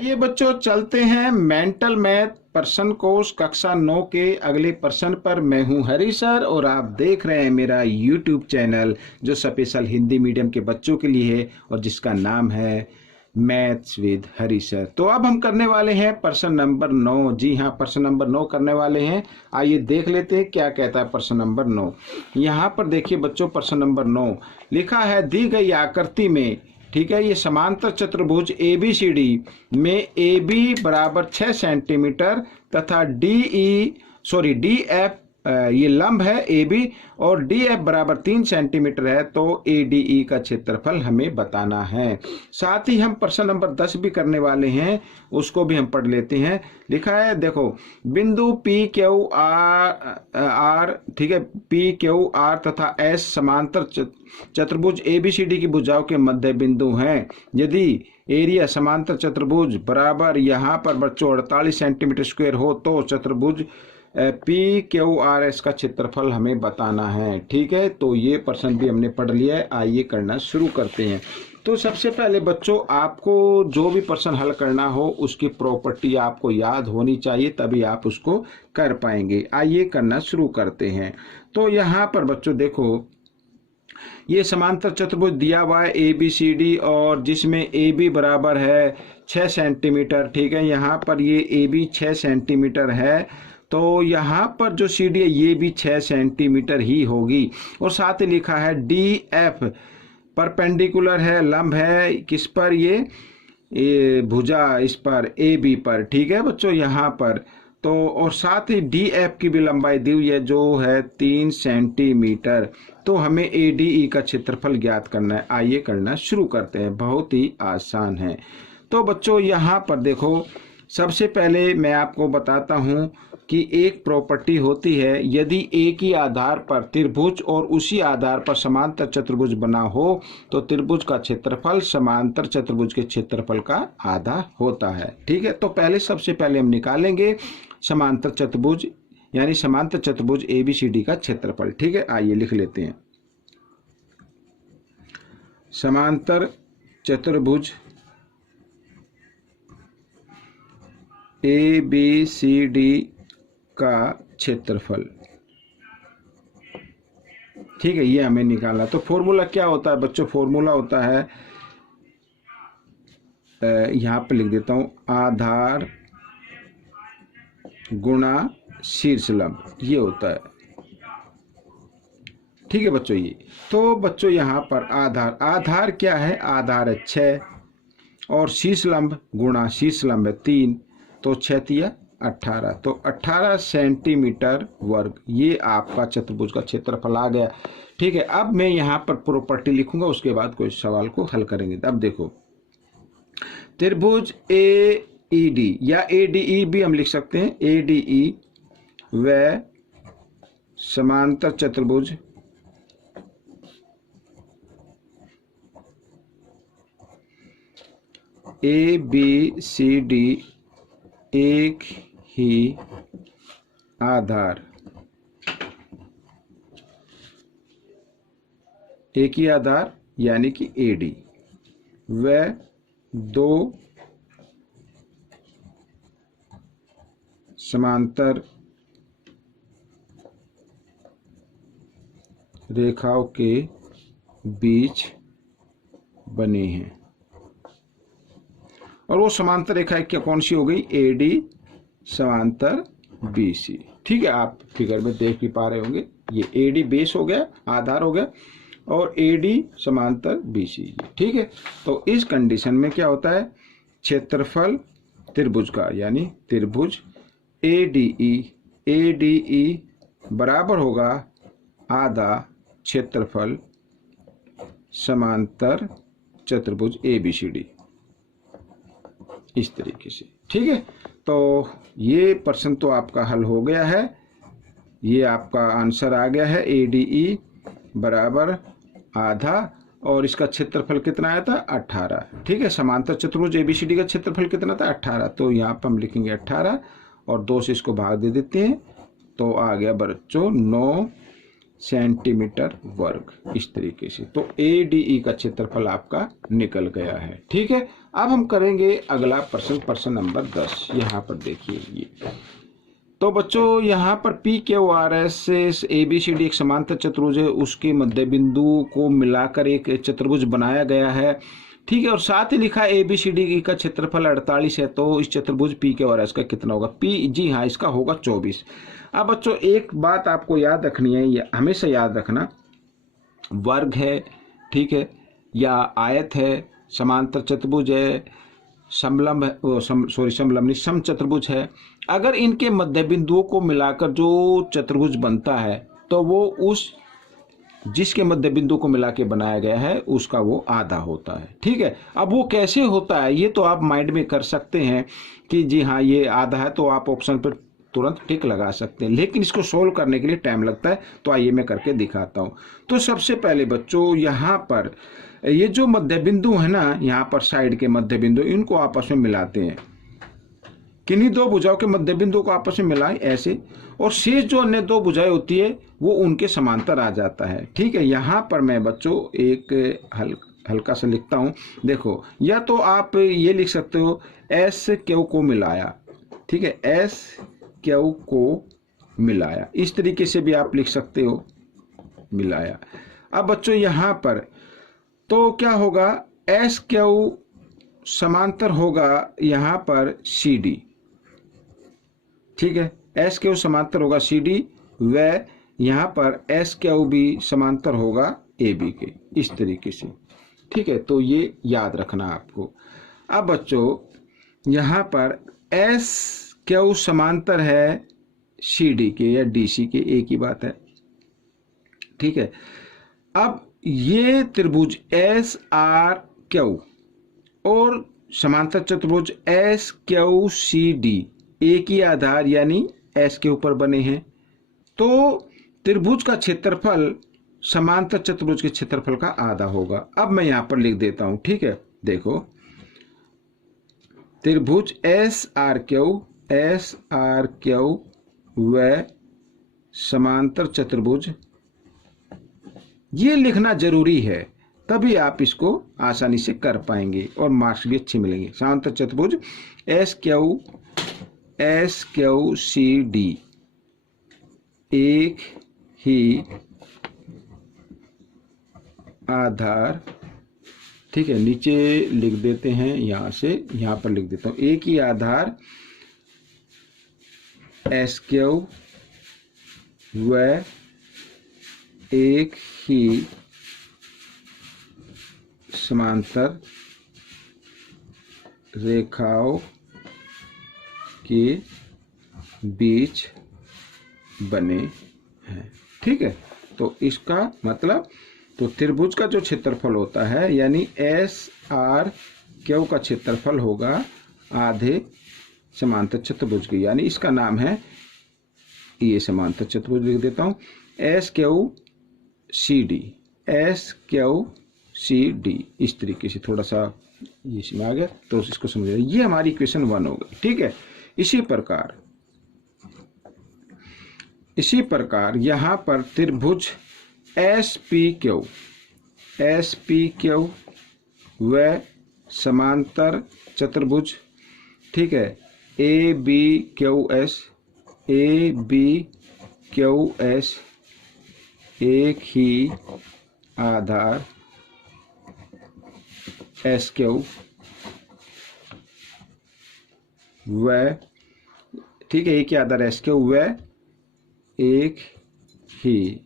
ये बच्चों चलते हैं मेंटल मैथ पर्सन कोर्स कक्षा 9 के अगले प्रश्न पर। मैं हूं हरी सर और आप देख रहे हैं मेरा यूट्यूब चैनल जो स्पेशल हिंदी मीडियम के बच्चों के लिए है और जिसका नाम है मैथ्स विद हरी सर। तो अब हम करने वाले हैं प्रश्न नंबर 9। जी हाँ, प्रश्न नंबर 9 करने वाले हैं। आइए देख लेते हैं क्या कहता है प्रश्न नंबर 9। यहाँ पर देखिए बच्चों, प्रश्न नंबर 9 लिखा है, दी गई आकृति में, ठीक है, ये समांतर चतुर्भुज ABCD में AB बराबर 6 सेंटीमीटर तथा DF ये लंब है AB और DF बराबर 3 सेंटीमीटर है, तो ADE का क्षेत्रफल हमें बताना है। साथ ही हम प्रश्न नंबर 10 भी करने वाले हैं, उसको भी हम पढ़ लेते हैं। लिखा है देखो, बिंदु PQR, ठीक है, PQR तथा S समांतर चतुर्भुज ABCD की भुजाओं के मध्य बिंदु हैं। यदि एरिया समांतर चतुर्भुज बराबर यहाँ पर बच्चों 48 सेंटीमीटर स्क्वायर हो तो चतुर्भुज PQRS का क्षेत्रफल हमें बताना है। ठीक है, तो ये प्रश्न भी हमने पढ़ लिया है। आइए करना शुरू करते हैं। तो सबसे पहले बच्चों, आपको जो भी प्रश्न हल करना हो उसकी प्रॉपर्टी आपको याद होनी चाहिए, तभी आप उसको कर पाएंगे। आइए करना शुरू करते हैं। तो यहाँ पर बच्चों देखो, ये समांतर चतुर्भुज दिया हुआ है ABCD और जिसमें AB बराबर है 6 सेंटीमीटर। ठीक है, यहाँ पर ये AB 6 सेंटीमीटर है, तो यहाँ पर जो CD है ये भी 6 सेंटीमीटर ही होगी। और साथ ही लिखा है DF परपेंडिकुलर है, लंब है किस पर, ये भुजा इस पर AB पर। ठीक है बच्चों, यहाँ पर तो, और साथ ही DF की भी लंबाई दी हुई है जो है 3 सेंटीमीटर। तो हमें ADE का क्षेत्रफल ज्ञात करना है। आइए करना शुरू करते हैं, बहुत ही आसान है। तो बच्चों यहाँ पर देखो, सबसे पहले मैं आपको बताता हूँ कि एक प्रॉपर्टी होती है, यदि एक ही आधार पर त्रिभुज और उसी आधार पर समांतर चतुर्भुज बना हो तो त्रिभुज का क्षेत्रफल समांतर चतुर्भुज के क्षेत्रफल का आधा होता है। ठीक है, तो सबसे पहले हम निकालेंगे समांतर चतुर्भुज यानी समांतर चतुर्भुज ABCD का क्षेत्रफल। ठीक है, आइए लिख लेते हैं। समांतर चतुर्भुज ABCD का क्षेत्रफल, ठीक है, ये हमें निकालना। तो फॉर्मूला क्या होता है बच्चों? फॉर्मूला होता है, यहाँ पे लिख देता हूँ, आधार गुणा शीर्षलंब, ये होता है। ठीक है बच्चों, ये तो बच्चों यहाँ पर आधार क्या है? आधार है 6 और शीर्षलंब गुणा शीर्षलंब है 3, तो 6 तिया 18, तो 18 सेंटीमीटर वर्ग ये आपका चतुर्भुज का क्षेत्रफल आ गया। ठीक है, अब मैं यहाँ पर प्रॉपर्टी लिखूंगा, उसके बाद कोई सवाल को हल करेंगे। अब देखो, त्रिभुज AED या ADE भी हम लिख सकते हैं, ADE व समांतर चतुर्भुज ABCD एक ही आधार, यानी कि AD व 2 समांतर रेखाओं के बीच बने हैं। और वो समांतर रेखा क्या कौन सी हो गई? AD समांतर BC। ठीक है, आप फिगर में देख भी पा रहे होंगे, ये AD बेस हो गया, आधार हो गया, और AD समांतर BC। ठीक है, तो इस कंडीशन में क्या होता है? क्षेत्रफल त्रिभुज का यानी त्रिभुज ADE बराबर होगा आधा क्षेत्रफल समांतर चतुर्भुज ABCD, इस तरीके से। ठीक है, तो ये प्रश्न तो आपका हल हो गया है, ये आपका आंसर आ गया है। ADE बराबर आधा और इसका क्षेत्रफल कितना आया था? 18। ठीक है, समांतर चतुर्भुज ABCD का क्षेत्रफल कितना था? 18। तो यहाँ पर हम लिखेंगे 18 और 2 से इसको भाग दे देते हैं, तो आ गया बच्चों 9 सेंटीमीटर वर्ग। इस तरीके से तो ADE का क्षेत्रफल आपका निकल गया है। ठीक है, अब हम करेंगे अगला प्रश्न, प्रश्न नंबर 10। यहाँ पर देखिए ये तो बच्चों यहाँ पर PQRS से ABCD एक समांतर चतुर्भुज है, उसके मध्य बिंदु को मिलाकर एक चतुर्भुज बनाया गया है। ठीक है, और साथ ही लिखा ABCD का क्षेत्रफल 48 है, तो इस चतुर्भुज PQRS का कितना होगा? जी हाँ, इसका होगा 24। अब बच्चों एक बात आपको याद रखनी है, हमेशा याद रखना, वर्ग है, ठीक है, या आयत है, समांतर चतुर्भुज है, समलंब सम चतुर्भुज है, अगर इनके मध्य बिंदुओं को मिलाकर जो चतुर्भुज बनता है तो वो उस जिसके मध्य बिंदु को मिला के बनाया गया है उसका वो आधा होता है। ठीक है, अब वो कैसे होता है ये तो आप माइंड में कर सकते हैं कि जी हाँ ये आधा है, तो आप ऑप्शन पर तुरंत टिक लगा सकते हैं, लेकिन इसको सोल्व करने के लिए टाइम लगता है। तो आइए मैं करके दिखाता हूँ। तो सबसे पहले बच्चों यहाँ पर ये जो मध्य बिंदु है ना, यहाँ पर साइड के मध्य बिंदु, इनको आपस में मिलाते हैं। किन्हीं दो भुजाओं के मध्य बिंदु को आपस में मिलाएं ऐसे, और शेष जो अन्य दो भुजाएं होती है वो उनके समांतर आ जाता है। ठीक है, यहाँ पर मैं बच्चों एक हल्का सा लिखता हूँ। देखो, या तो आप ये लिख सकते हो SQ को मिलाया। ठीक है, SQ को मिलाया, इस तरीके से भी आप लिख सकते हो, मिलाया। अब बच्चों यहाँ पर तो क्या होगा, SQ समांतर होगा यहाँ पर CD। ठीक है, SQ समांतर होगा CD, व यहाँ पर SQ भी समांतर होगा AB के, इस तरीके से। ठीक है, तो ये याद रखना आपको। अब बच्चों यहाँ पर SQ समांतर है CD के या DC के, एक ही बात है। ठीक है, अब ये त्रिभुज SRQ और समांतर चतुर्भुज SQCD एक ही आधार यानी S के ऊपर बने हैं, तो त्रिभुज का क्षेत्रफल समांतर चतुर्भुज के क्षेत्रफल का आधा होगा। अब मैं यहां पर लिख देता हूं। ठीक है, देखो, त्रिभुज SRQ व समांतर चतुर्भुज, ये लिखना जरूरी है, तभी आप इसको आसानी से कर पाएंगे और मार्क्स भी अच्छे मिलेंगे। समांतर चतुर्भुज SQCD एक ही आधार, ठीक है, नीचे लिख देते हैं, यहां से यहां पर लिख देता हूं, एक ही आधार SQ व एक ही समांतर रेखाओं के बीच बने हैं। ठीक है, तो इसका मतलब, तो त्रिभुज का जो क्षेत्रफल होता है यानी SRQ का क्षेत्रफल होगा आधे समांतर चतुर्भुज की, यानी इसका नाम है, ये समांतर चतुर्भुज लिख देता हूं, SQCD, इस तरीके से थोड़ा सा ये इसमें आ गया तो इसको समझिए, ये हमारी इक्वेशन 1 हो गई। ठीक है, इसी प्रकार यहां पर त्रिभुज SPQ व समांतर चतुर्भुज, ठीक है, ABQS एक ही आधार SQ व, ठीक है, एक ही आधार SQ व एक ही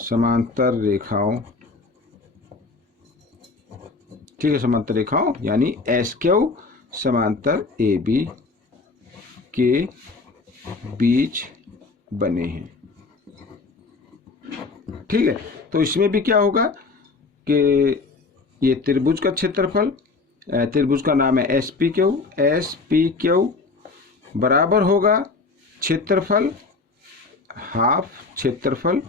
समांतर रेखाओं, ठीक है, समांतर रेखाओं यानी SQ समांतर AB के बीच बने हैं। ठीक है, तो इसमें भी क्या होगा कि ये त्रिभुज का क्षेत्रफल, त्रिभुज का नाम है SPQ बराबर होगा क्षेत्रफल हाफ क्षेत्रफल,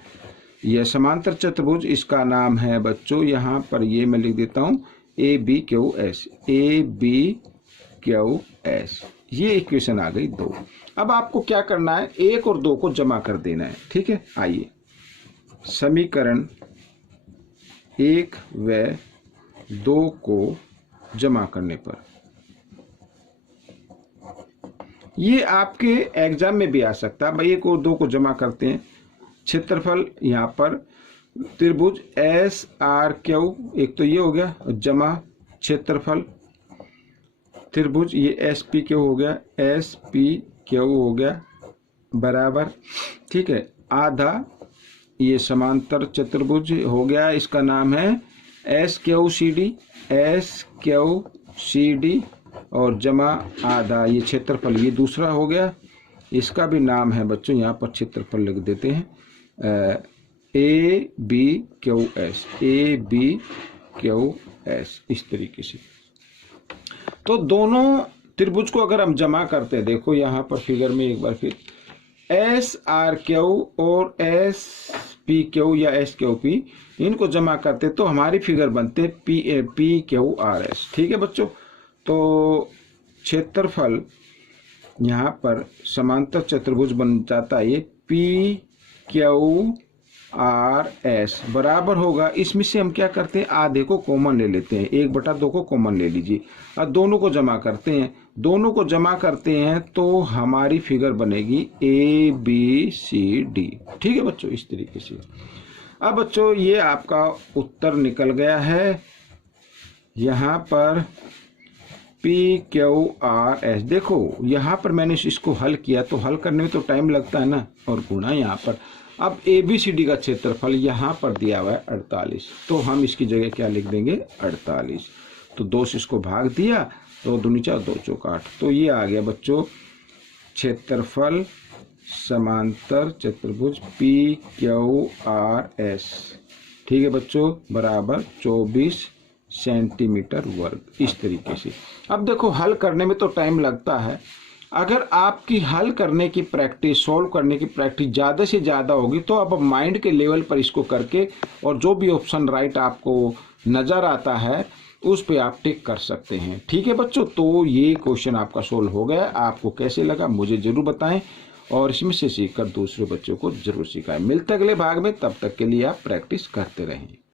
यह समांतर चतुर्भुज, इसका नाम है बच्चों, यहां पर ये मैं लिख देता हूं ABQS, ये इक्वेशन आ गई 2। अब आपको क्या करना है, 1 और 2 को जमा कर देना है। ठीक है, आइए समीकरण 1 व 2 को जमा करने पर, ये आपके एग्जाम में भी आ सकता है। भाई 1 और 2 को जमा करते हैं, क्षेत्रफल यहाँ पर त्रिभुज एस आर क्यू, एक तो ये हो गया, जमा क्षेत्रफल त्रिभुज ये एस पी क्यू हो गया, एस पी क्यू हो गया बराबर, ठीक है, आधा ये समांतर चतुर्भुज हो गया, इसका नाम है S Q C D, S Q C D, और जमा आधा ये क्षेत्रफल, ये दूसरा हो गया, इसका भी नाम है बच्चों, यहाँ पर क्षेत्रफल लिख देते हैं A B Q S, A B Q S, इस तरीके से। तो दोनों त्रिभुज को अगर हम जमा करते हैं, देखो यहाँ पर फिगर में एक बार फिर, एस आर क्यू और एस पी क्यू या एस क्यू पी, इनको जमा करते तो हमारी फिगर बनते पी क्यू आर एस। ठीक है बच्चों, तो क्षेत्रफल यहाँ पर समांतर चतुर्भुज बन जाता है ये पी क्यू आर एस बराबर होगा, इसमें से हम क्या करते हैं, आधे को कॉमन ले लेते हैं, 1/2 को कॉमन ले लीजिए, और दोनों को जमा करते हैं, दोनों को जमा करते हैं तो हमारी फिगर बनेगी ए बी सी डी। ठीक है बच्चों, इस तरीके से। अब बच्चों ये आपका उत्तर निकल गया है यहाँ पर पी क्यू आर एस। देखो यहाँ पर मैंने इसको हल किया, तो हल करने में तो टाइम लगता है ना, और गुणा यहाँ पर। अब ए बी सी डी का क्षेत्रफल यहाँ पर दिया हुआ है 48, तो हम इसकी जगह क्या लिख देंगे 48, तो 2 से इसको भाग दिया, 2 दूनी 4, 2 चौक 8, तो ये आ गया बच्चों क्षेत्रफल समांतर चतुर्भुज पी क्यू आर एस। ठीक है बच्चों, बराबर 24 सेंटीमीटर वर्ग, इस तरीके से। अब देखो हल करने में तो टाइम लगता है, अगर आपकी हल करने की प्रैक्टिस, सोल्व करने की प्रैक्टिस ज़्यादा से ज़्यादा होगी तो आप माइंड के लेवल पर इसको करके, और जो भी ऑप्शन राइट आपको नज़र आता है उस पे आप टिक कर सकते हैं। ठीक है बच्चों, तो ये क्वेश्चन आपका सोल्व हो गया। आपको कैसे लगा मुझे ज़रूर बताएं, और इसमें से सीखकर दूसरे बच्चों को जरूर सिखाएं। मिलते अगले भाग में, तब तक के लिए आप प्रैक्टिस करते रहें।